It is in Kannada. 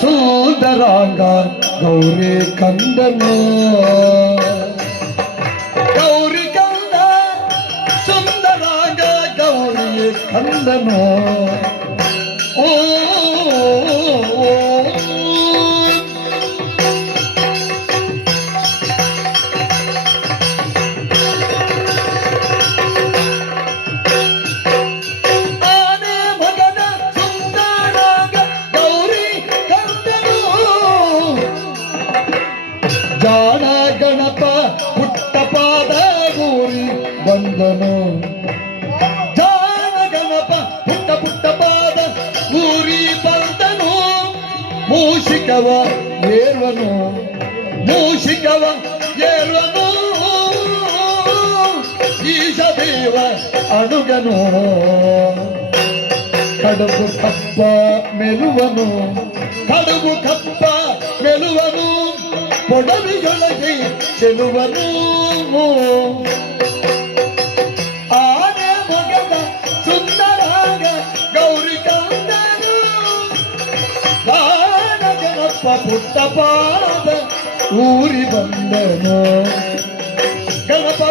ಸುಂದರಾಂಗ ಗೌರಿ ಕಂದನು ಗೌರಿ ಕಂದ ಸುಂದರಾಂಗ ಗೌರಿ ಕಂದನು ಓ ಜಾಣ ಗಣಪ ಪುಟ್ಟ ಪಾದ ಗೌರಿ ಬಂದನು ಜಾಣ ಗಣಪ ಪುಟ್ಟ ಪಾದ ಗೌರಿ ಬಂದನು ಮೂಷಿಕವ ಏರ್ವನು ಮೂಷಿಕವ ಏರ್ವನು ಈಶದೇವ ಅಣುಗನು ಕಡುಬು ಕಪ್ಪ ಮೆಲುವನು ಕಡುಬು ಕಪ್ಪ ಮೆಲುವನು ಕೊಡವಿಯೊಳಗೆ ಚೆಲುವನು ಆನೆ ಮಗದ ಸುಂದರಾಗ ಗೌರಿ ಕಂದನು ಗಾನ ಗಣಪ ಪುಟ್ಟ ಪಾದ ಊರಿ ಬಂದನು ಗಣಪ